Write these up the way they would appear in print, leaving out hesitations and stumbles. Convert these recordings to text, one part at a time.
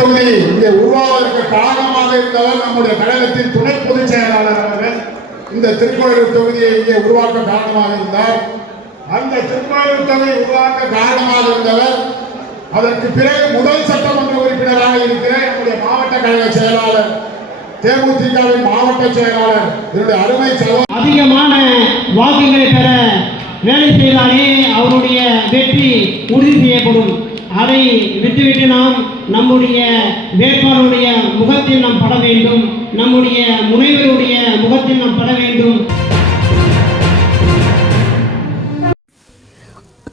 தொகுதி இங்கே உருவாவதற்கு காரணமாக இருந்தவர் நம்முடைய கழகத்தின் துணை பொதுச் செயலாளர் அவர்கள். இந்த திருக்கோயிலூர் தொகுதியை இங்கே உருவாக்க காரணமாக இருந்தார். அந்த திருக்கோயிலூர் தொகுதி உருவாக்க காரணமாக இருந்தவர் அதற்கு பிறகு முதல் சட்டமன்ற உறுப்பினராக இருக்கிற நம்முடைய மாவட்ட கழக செயலாளர், தேமுதிகவின் மாவட்ட செயலாளர், என்னுடைய அருமை சகோதரர். அதிகமான வாக்குகளை பெற வேலை செய்தாலே அவருடைய வெற்றி உறுதி செய்யப்படும். அதை விட்டுவிட்டு நாம் நம்முடைய வேட்பாளருடைய முகத்தில் நாம் பட வேண்டும், நம்முடைய முனைவருடைய முகத்தில் நாம் பட வேண்டும்.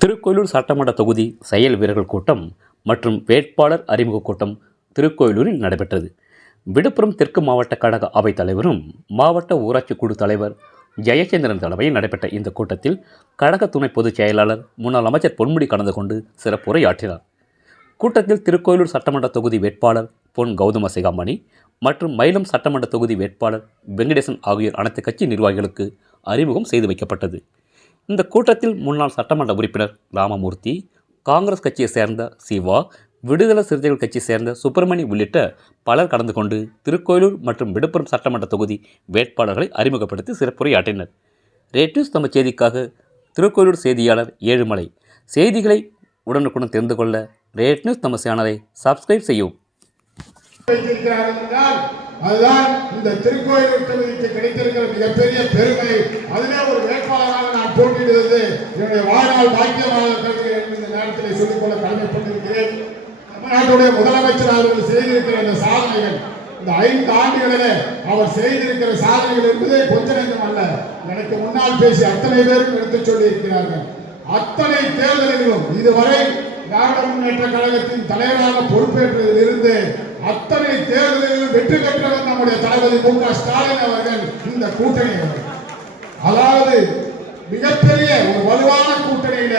திருக்கோயிலூர் சட்டமன்ற தொகுதி செயல் வீரர்கள் கூட்டம் மற்றும் வேட்பாளர் அறிமுக கூட்டம் திருக்கோயிலூரில் நடைபெற்றது. விழுப்புரம் தெற்கு மாவட்ட கழக அவைத் தலைவரும் மாவட்ட ஊராட்சி குழு தலைவர் ஜெயச்சந்திரன் தலைமையில் நடைபெற்ற இந்த கூட்டத்தில் கழக துணை பொதுச் செயலாளர் முன்னாள் அமைச்சர் பொன்முடி கலந்து கொண்டு சிறப்புரையாற்றினார். கூட்டத்தில் திருக்கோயிலூர் சட்டமன்ற தொகுதி வேட்பாளர் பொன் கௌதம சிகாமணி மற்றும் மயிலம் சட்டமன்ற தொகுதி வேட்பாளர் வெங்கடேசன் ஆகியோர் அனைத்து கட்சி நிர்வாகிகளுக்கு அறிமுகம் செய்து வைக்கப்பட்டது. இந்த கூட்டத்தில் முன்னாள் சட்டமன்ற உறுப்பினர் ராமமூர்த்தி, காங்கிரஸ் கட்சியை சேர்ந்த சிவா, விடுதலை சிறுத்தைகள் கட்சி சேர்ந்த சுப்பிரமணி உள்ளிட்ட பலர் கலந்து கொண்டு திருக்கோயிலூர் மற்றும் விழுப்புரம் சட்டமன்ற தொகுதி வேட்பாளர்களை அறிமுகப்படுத்தி சிறப்புரையாற்றினர். ரேட் நியூஸ் தமிழ் செய்திக்காக திருக்கோயிலூர் செய்தியாளர் ஏழுமலை. செய்திகளை உடனுக்குடன் தெரிந்து கொள்ள ரேட் நியூஸ் தமிழ் சேனலை சப்ஸ்கிரைப் செய்யவும். அதுதான் இந்த திருக்கோயிலூர் தொகுதிக்கு கிடைத்திருக்கிற மிகப்பெரிய பெருமை. அதிலே ஒரு வேட்பாளராக நான் போட்டியிடுவது என்னுடைய வாழ்நாள் பாக்கியமாக கருதுகிறேன். இந்த நேரத்தில் சொல்லிக்கொள்ள கடமைப்பட்டிருக்கிறேன். தமிழ்நாட்டுடைய முதலமைச்சர் அவர்கள் செய்திருக்கிற இந்த சாதனைகள், இந்த 5 ஆண்டுகளிலே அவர் செய்திருக்கிற சாதனைகள் என்பது கொஞ்ச நேரம் அல்ல. எனக்கு முன்னால் பேசி அத்தனை பேரும் எடுத்துச் சொல்லி இருக்கிறார்கள். அத்தனை தேர்தல்களும் இதுவரை திராவிட முன்னேற்ற கழகத்தின் தலைவராக பொறுப்பேற்றதில் இருந்து அத்தனை தேர்தல்களில் வெற்றி பெற்றவர் நம்முடைய தளபதி மு.க. ஸ்டாலின் அவர்கள். இந்த கூட்டணி அதாவது மிகப்பெரிய ஒரு வலுவான கூட்டணியில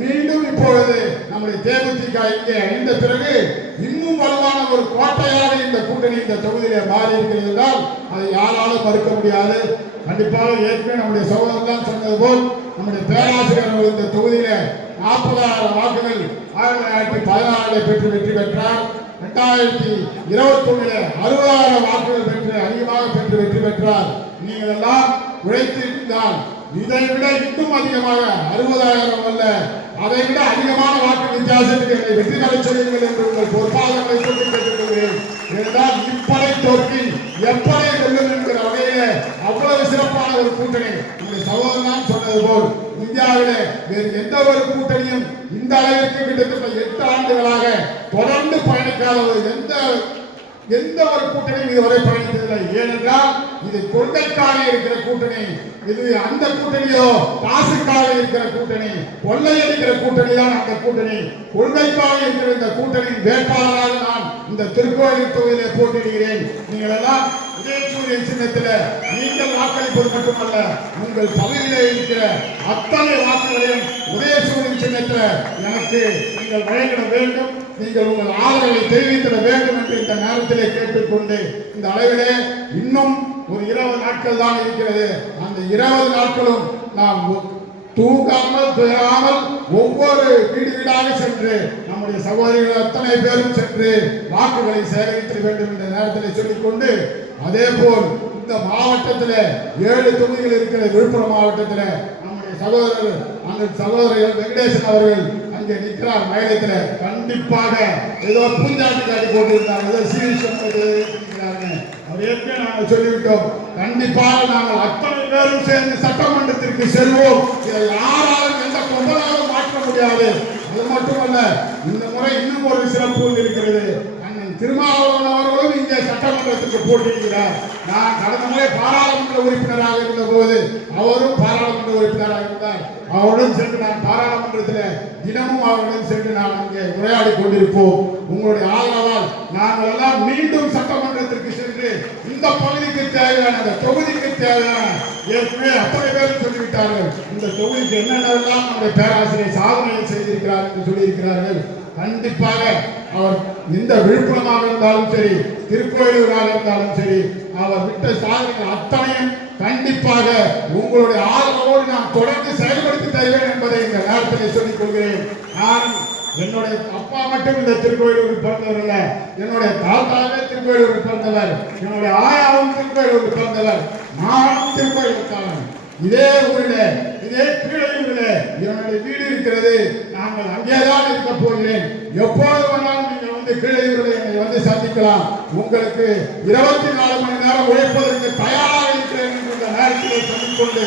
மீண்டும் இப்பொழுது நம்முடைய தேமுதிக இங்கே இணைந்த பிறகு இன்னும் வலுவான ஒரு கோட்டையாக இந்த கூட்டணி இந்த தொகுதியில மாறி இருக்கிறது என்றால் அதை யாராலும் மறுக்க முடியாது. கண்டிப்பாக ஏற்கனவே நம்முடைய சகோதரர் தான் சொன்னது போல் நம்முடைய பேராசிரியர் இந்த தொகுதியில 40,000 வாக்குகள் 1916 பெற்று வெற்றி பெற்றார். 2021 60,000 வாக்குகள் பெற்று அதிகமாக பெற்று வெற்றி பெற்றார். நீங்கள் எல்லாம் உழைத்திருந்தால் இதை விட இன்னும் அதிகமாக 60,000 அல்ல, அதை விட அதிகமான வாக்கு வித்தியாசத்துக்கு என்னை வெற்றி பெற சொல்லுங்கள் என்று உங்கள் பொறுப்பாளர்களை சொல்லி கேட்டுக்கொள்கிறேன். என்றால் இப்படை தோற்கி எப்படை வெல்லும் என்கிற வகையிலே அவ்வளவு சிறப்பான ஒரு கூட்டணி. உங்களுடைய சகோதரன் சொன்னது போல் இந்தியாவிலே வேறு எந்த ஒரு கூட்டணியும் இந்த அளவிற்கு கிட்டத்தட்ட 8 ஆண்டுகளாக தொடர்ந்து பயணிக்காத எந்த ஒரு கூட்டணியும் இதுவரை பயணித்ததில்லை. ஏனென்றால் இது கொள்கைக்காக இருக்கிற கூட்டணி. இது அந்த கூட்டணியோ காசுக்காக இருக்கிற கூட்டணி, கொள்ளையடிக்கிற கூட்டணி தான் அந்த கூட்டணி. கொள்கைக்காக இருக்கிற இந்த கூட்டணியின் வேட்பாளராக நான் இந்த திருக்கோயிலூர் தொகுதியிலே போட்டியிடுகிறேன். நீங்கள் எல்லாம் உதயசூரியன் சின்னத்தில் நீங்கள் வாக்களிப்பது மட்டுமல்ல, உங்கள் பகுதியிலே இருக்கிற அத்தனை வாக்குகளையும் உதயசூரியன் சின்னத்தில் எனக்கு நீங்கள் வழங்கிட வேண்டும். நீங்கள் உங்கள் ஆதரவை தெரிவித்திட வேண்டும் என்று இந்த நேரத்திலே கேட்டுக்கொண்டு, இந்த அளவிலே இன்னும் ஒரு 20 நாட்கள் தான் இருக்கிறது. அந்த 20 நாட்களும் நாம் தூங்காமல் துயராமல் ஒவ்வொரு வீடு வீடாக சென்று நம்முடைய சகோதரிகள் அத்தனை பேரும் சென்று வாக்குகளை சேகரித்திட வேண்டும் என்ற நேரத்தில் சொல்லிக்கொண்டு, அதே போல் இந்த மாவட்டத்தில் 7 தொகுதிகள் இருக்கிற விழுப்புரம் மாவட்டத்தில் நம்முடைய சகோதரர்கள் வெங்கடேசன் அவர்கள் அங்கே நிற்கிறார் மயிலத்தில். கண்டிப்பாக ஏதோ பூஞ்சாட்டி காட்டி போட்டிருந்தார், ஏதோ சீரிஷம் அவர் ஏற்கனவே நாங்கள் சொல்லிவிட்டோம். கண்டிப்பாக நாங்கள் அத்தனை பேரும் சேர்ந்து சட்டமன்றத்திற்கு செல்வோம். இதை யாராலும் எந்த கொம்பனாலும் மாற்ற முடியாது. அது மட்டுமல்ல, இந்த முறை இன்னும் ஒரு சிறப்பு இருக்கிறது. அண்ணன் திருமாவளவன் அவர்களும் இங்கே சட்டமன்றத்துக்கு போட்டியிடுகிறார். நான் கடந்த முறை பாராளுமன்ற உறுப்பினராக இருந்த போது அவரும் பாராளுமன்ற உறுப்பினராக இருந்தார். அவருடன் சென்று நான் பாராளுமன்றத்தில் தினமும் அவருடன் சென்று நான் அங்கே உரையாடி கொண்டிருப்போம். உங்களுடைய ஆதரவால் நாங்கள் எல்லாம் மீண்டும் சட்டமன்றத்திற்கு சென்று இந்த பகுதிக்கு தேவையான, இந்த தொகுதிக்கு தேவையான, ஏற்கனவே அத்தனை பேரும் சொல்லிவிட்டார்கள், இந்த தொகுதிக்கு என்னென்னலாம் நம்முடைய பேராசிரியர் சாதனை செய்திருக்கிறார் என்று சொல்லியிருக்கிறார்கள். கண்டிப்பாக அவர் இந்த விழுப்புரமாக இருந்தாலும் சரி, திருக்கோயிலூராக இருந்தாலும் சரி, அவர் விட்ட சாதனைகள் அத்தனையும் கண்டிப்பாக உங்களுடைய ஆதரவோடு நான் தொடர்ந்து செயல்படுத்தி தருவேன் என்பதை இந்த நேரத்தில் சொல்லிக் கொள்கிறேன். நான் என்னுடைய அப்பா மட்டும் இந்த திருக்கோயிலூரில் பிறந்தவர் அல்ல, என்னுடைய தாத்தாவே திருக்கோயிலூரில் பிறந்தவர், என்னுடைய ஆயாவும் திருக்கோயிலூரில் பிறந்தவர், நானும் திருக்கோயிலுக்காரன். இதே ஊரிலே, இதே கீழையூரிலே என்னுடைய வீடு இருக்கிறது. நாங்கள் அங்கேதான் இருக்க போகிறேன். எப்போது வேணாலும் நீங்கள் வந்து கீழையூரில் என்னை வந்து சந்திக்கலாம். உங்களுக்கு 24 மணி நேரம் உழைப்பதற்கு தயாராக இருக்கிறேன் என்று இந்த நேரத்தில் சொல்லிக்கொண்டு